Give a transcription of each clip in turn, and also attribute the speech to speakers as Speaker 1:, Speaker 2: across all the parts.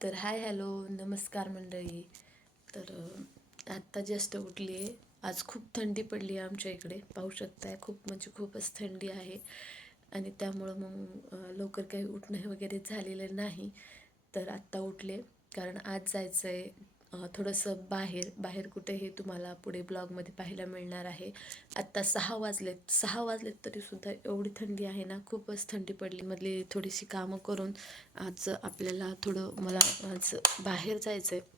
Speaker 1: तर hi hello नमस्कार मंडळी. तर आत्ता जस्ट उठली आहे आज खूप थंडी पडली आहे आमच्या इकडे. पाहू शकताय खूप म्हणजे खूपच थंडी आहे. आणि त्यामुळं मग लवकर काही उठणं वगैरे झालेलं नाही. तर आत्ता उठले. कारण आज जायचं आहे थोडंसं बाहेर बाहेर कुठे हे तुम्हाला पुढे ब्लॉगमध्ये पाहायला मिळणार आहे. आत्ता सहा वाजलेत सहा वाजलेत तरीसुद्धा एवढी थंडी आहे ना खूपच थंडी पडली. मधली थोडीशी कामं करून आज आपल्याला थोडं मला आज बाहेर जायचं आहे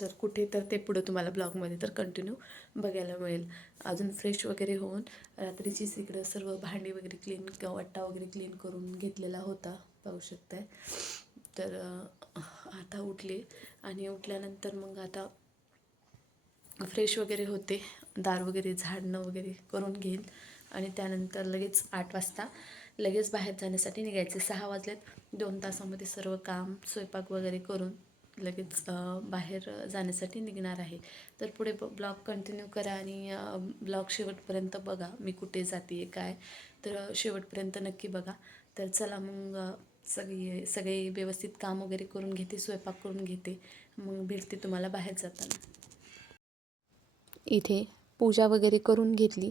Speaker 1: तर कुठे तर ते पुढं तुम्हाला ब्लॉगमध्ये तर कंटिन्यू बघायला मिळेल. अजून फ्रेश वगैरे होऊन रात्रीचीच इकडं सर्व भांडी वगैरे क्लीन किंवा वट्टा वगैरे क्लीन करून घेतलेला होता पाहू शकताय. तर आता उठले आणि उठल्यानंतर मग आता फ्रेश वगैरे होते. दार वगैरे झाडणं वगैरे करून घेईन. आणि त्यानंतर लगेच आठ वाजता लगेच बाहेर जाण्यासाठी निघायचे. सहा वाजलेत. दोन तासामध्ये सर्व काम स्वयंपाक वगैरे करून लगेच बाहेर जाण्यासाठी निघणार आहे. तर पुढे ब्लॉग कंटिन्यू करा आणि ब्लॉग शेवटपर्यंत बघा. मी कुठे जाते काय? तर शेवटपर्यंत नक्की बघा. तर चला मग सगळी सगळे व्यवस्थित काम वगैरे करून घेते स्वयंपाक करून घेते. मग भेटते तुम्हाला बाहेर जाताना. इथे पूजा वगैरे करून घेतली.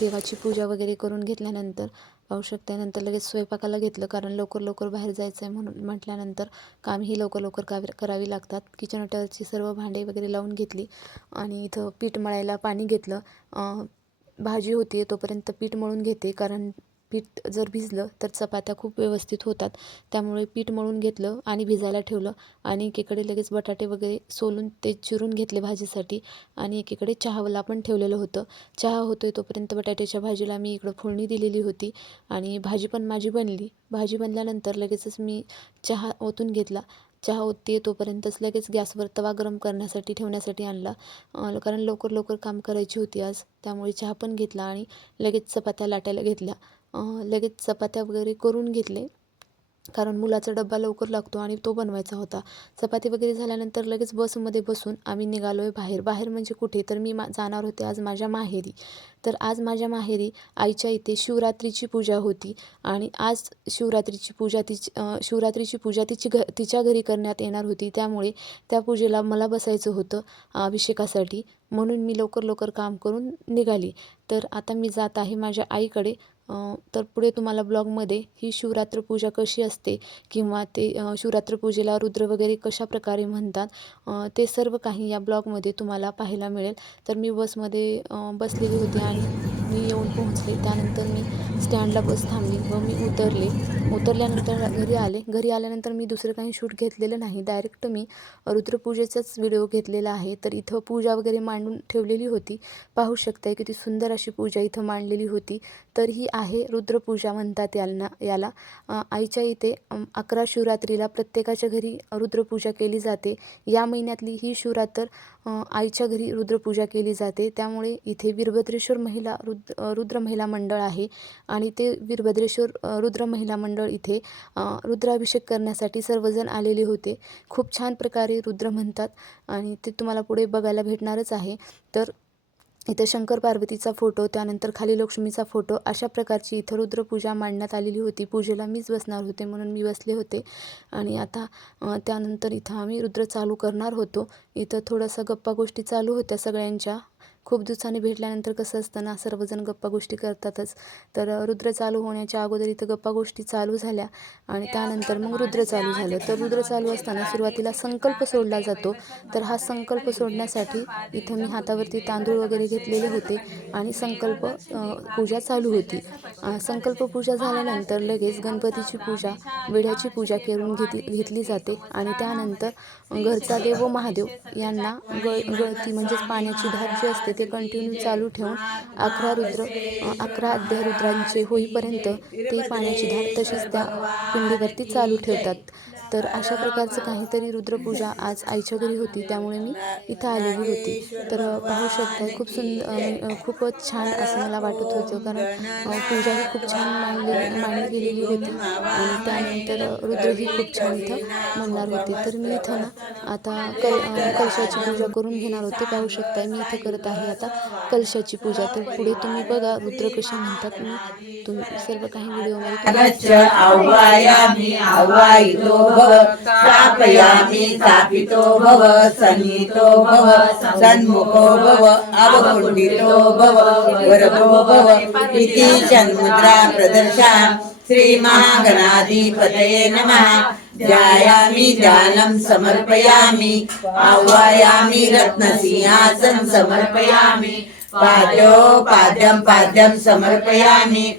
Speaker 1: देवाची पूजा वगैरे करून घेतल्यानंतर पाहू शकता नंतर लगेच स्वयंपाकाला घेतलं. कारण लवकर लवकर बाहेर जायचं आहे म्हणून म्हटल्यानंतर कामही लवकर लवकर कावी करावी लागतात. किचन हॉटेलची सर्व भांडे वगैरे लावून घेतली. आणि इथं पीठ मळायला पाणी घेतलं. भाजी होती तोपर्यंत पीठ मळून घेते. कारण पीठ जर भिजलं तर चपात्या खूप व्यवस्थित होतात. त्यामुळे पीठ मळून घेतलं आणि भिजायला ठेवलं आणि एकीकडे लगेच बटाटे वगैरे सोलून ते चिरून घेतले भाजीसाठी आणि एकीकडे चहावाला पण ठेवलेलं होतं. चहा होतोय तोपर्यंत बटाट्याच्या भाजीला मी इकडं फोडणी दिलेली होती आणि भाजी पण माझी बनली. भाजी बनल्यानंतर लगेचच मी चहा ओतून घेतला. चहा ओतते तोपर्यंतच लगेच गॅसवर तवा गरम करण्यासाठी ठेवण्यासाठी आणला. कारण लवकर लवकर काम करायची होती आज. त्यामुळे चहा पण घेतला आणि लगेच चपात्या लाटायला घेतल्या. लगेच चपात्या वगैरे करून घेतले. कारण मुलाचा डब्बा लवकर लागतो आणि तो बनवायचा होता. चपाती वगैरे झाल्यानंतर लगेच बसमध्ये बसून आम्ही निघालो आहे बाहेर. बाहेर म्हणजे कुठे? तर मी मा जाणार होते आज माझ्या माहेरी. तर आज माझ्या माहेरी आईच्या इथे शिवरात्रीची पूजा होती. आणि आज शिवरात्रीची पूजा तिची शिवरात्रीची पूजा तिची घ तिच्या घरी करण्यात येणार होती. त्यामुळे त्या पूजेला मला बसायचं होतं अभिषेकासाठी. म्हणून मी लवकर लवकर काम करून निघाली. तर आता मी जात आहे माझ्या आईकडे. तर पुढे तुम्हाला ब्लॉगमध्ये ही शिवरात्र पूजा कशी असते किंवा ते शिवरात्र पूजेला रुद्र वगैरे कशा प्रकारे म्हणतात ते सर्व काही या ब्लॉगमध्ये तुम्हाला पाहायला मिळेल. तर मी बसमध्ये बसलेली होती आणि मी येऊन पोहोचले. त्यानंतर मी स्टँडला बस थांबली व मी उतरले. उतरल्यानंतर घरी आले. घरी आल्यानंतर मी दुसरं काही शूट घेतलेलं नाही. डायरेक्ट मी रुद्रपूजेचाच व्हिडिओ घेतलेला आहे. तर इथं पूजा वगैरे मांडून ठेवलेली होती. पाहू शकताय किती सुंदर अशी पूजा इथं मांडलेली होती. तर ही आहे रुद्रपूजा म्हणतात यांना याला. आईच्या इथे अकरा शिवरात्रीला प्रत्येकाच्या घरी रुद्रपूजा केली जाते. या महिन्यातली ही शिवरात्र आईच्या घरी रुद्रपूजा केली जाते. त्यामुळे इथे वीरभद्रेश्वर महिला रुद्र रुद्र महिला मंडळ आहे आणि ते वीरभद्रेश्वर रुद्र महिला मंडळ इथे रुद्राभिषेक करण्यासाठी सर्वजण आलेले होते. खूप छान प्रकारे रुद्र म्हणतात आणि ते तुम्हाला पुढे बघायला भेटणारच आहे. तर इथं शंकर पार्वतीचा फोटो त्यानंतर खाली लक्ष्मीचा फोटो अशा प्रकारची इथं रुद्रपूजा मांडण्यात आलेली होती. पूजेला मीच बसणार होते म्हणून मी बसले होते. आणि आता त्यानंतर इथं आम्ही रुद्र चालू करणार होतो. इथं थोडंसं गप्पा गोष्टी चालू होत्या सगळ्यांच्या. खूप दिवसांनी भेटल्यानंतर कसं असतं ना सर्वजण गप्पा गोष्टी करतातच. तर रुद्र चालू होण्याच्या अगोदर इथं गप्पा गोष्टी चालू झाल्या आणि त्यानंतर मग रुद्र चालू झालं. तर रुद्र चालू असताना सुरुवातीला संकल्प सोडला जातो. तर हा संकल्प सोडण्यासाठी इथं मी हातावरती तांदूळ वगैरे घेतलेले होते आणि संकल्प पूजा चालू होती. संकल्प पूजा झाल्यानंतर लगेच गणपतीची पूजा वेड्याची पूजा करून घेतली घेतली जाते आणि त्यानंतर घरचा देव व महादेव यांना गळ गळती म्हणजेच पाण्याची धार जी असते ते कंटिन्यू चालू ठेवून अकरा रुद्र अकरा अध्याय रुद्रांचे होईपर्यंत ते पाण्याची धार तशीच त्या पिंडीवरती चालू ठेवतात. तर अशा प्रकारचं काहीतरी रुद्रपूजा आज आईच्या घरी होती त्यामुळे मी इथं आलेली होती तर पाहू शकता खूप सुंदर खूपच छान असं मला वाटत होतं कारण पूजा ही खूप छान मानली मांडली गेलेली होती आणि त्यानंतर रुद्र रुद्रही खूप छान इथं म्हणणार होते तर मी इथं ना आता कल कलशाची पूजा करून घेणार होते पाहू शकताय मी इथं करत आहे आता कलशाची पूजा तर पुढे तुम्ही बघा रुद्र कसे म्हणतात मी तुम्ही सर्व काही व्हिडिओमध्ये
Speaker 2: भव स्थापयामि स्थापितो भव सन्निहितो भव सन्मुखो भव अवकुण्डितो भव वरभो भव इति जन्मुद्रा प्रदर्शा। श्रीमहागणाधिपतये नमः। ध्यायामि ध्यानं समर्पयामि। आह्वयामि रत्नसिंहासन समर्पयामि। पाद्यो पाद्यं पाद्यं समर्पयामि।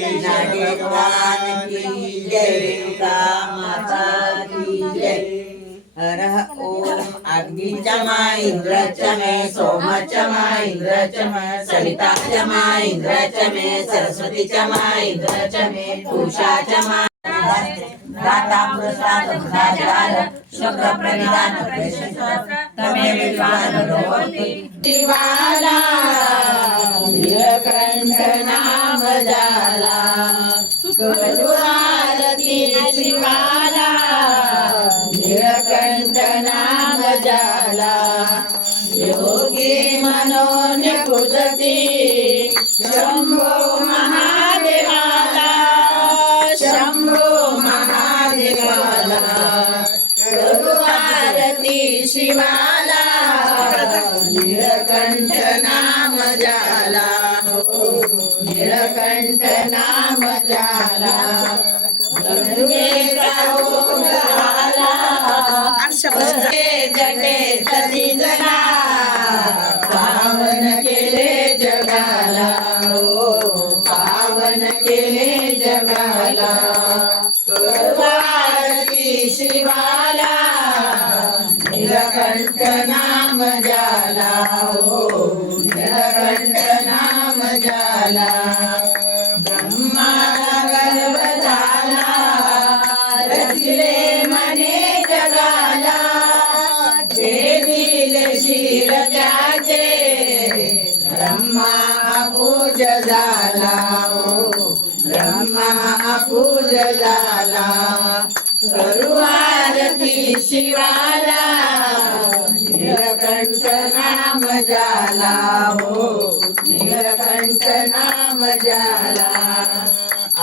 Speaker 2: भगवान की जय माता की जय. हर ओम अग्निच मा इंद्रच मे सोमच मा इंद्रच मे सविताच मा इंद्रच मे सरस्वतीच मा इंद्रच मे उषाच मा दाता प्रसाद प्रसाद शुक्र प्रणिधान तमे विद्वान भवति शिवाला नीलकंठ नाम जाला करुणारती शिवाला नीलकंठ नाम जाला योगी मनोन्य कुदती शंभो महा करुणारती शिवाला निळकंठ नाम जाला. निळकंठ नाम जाला. जटे तरी पावन केले जगाला हो पावन केले जगाला. करुणारती नीलकंठ नाम जाला हो नीलकंठ नाम जाला ब्रह्माला गर्भ झाला रचिले मने जगाला दिले शिर त्याचे ब्रह्मा पूज झाला हो ब्रह्मा पूज झाला करू आरती शिवाला नीलकंठ नाम जाला हो नीलकंठ नाम जाला.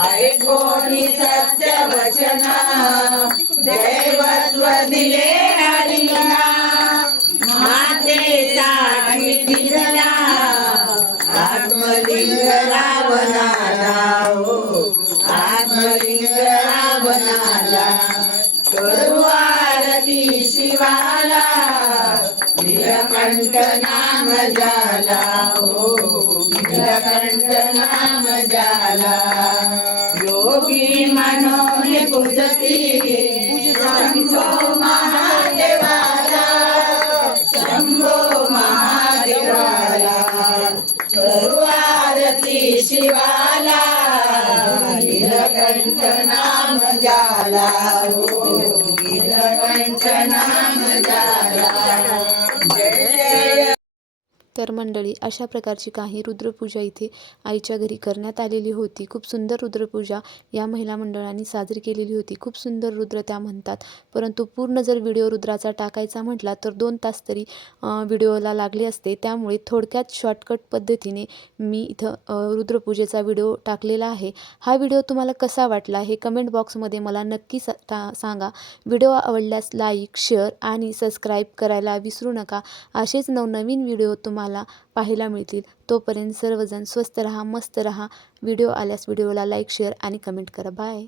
Speaker 2: ऐकोनी सत्य वचना दैवत्व दिले नीलकंठ नाम जाला हो नीलकंठ नाम जाला योगी मनोने पूजती शंभो महादेवाला शंभो महादेवाला सर्वारती शिवाला नीलकंठ नाम जाला हो नीलकंठ नाम जाला जय जय
Speaker 1: तर मंडळी अशा प्रकारची काही रुद्रपूजा इथे आईच्या घरी करण्यात आलेली होती. खूप सुंदर रुद्रपूजा या महिला मंडळांनी साजरी केलेली होती. खूप सुंदर रुद्र त्या म्हणतात. परंतु पूर्ण जर व्हिडिओ रुद्राचा टाकायचा म्हटला तर दोन तास तरी व्हिडिओला लागले असते. त्यामुळे थोडक्यात शॉर्टकट पद्धतीने मी इथं रुद्रपूजेचा व्हिडिओ टाकलेला आहे. हा व्हिडिओ तुम्हाला कसा वाटला हे कमेंट बॉक्समध्ये मला नक्की सा सांगा. व्हिडिओ आवडल्यास लाईक शेअर आणि सबस्क्राईब करायला विसरू नका. असेच नवनवीन व्हिडिओ तुम्हाला तुम्हाला पाहायला मिळतील. तोपर्यंत सर्वजण स्वस्त रहा मस्त रहा. व्हिडिओ आल्यास व्हिडिओला लाईक शेअर आणि कमेंट करा. बाय.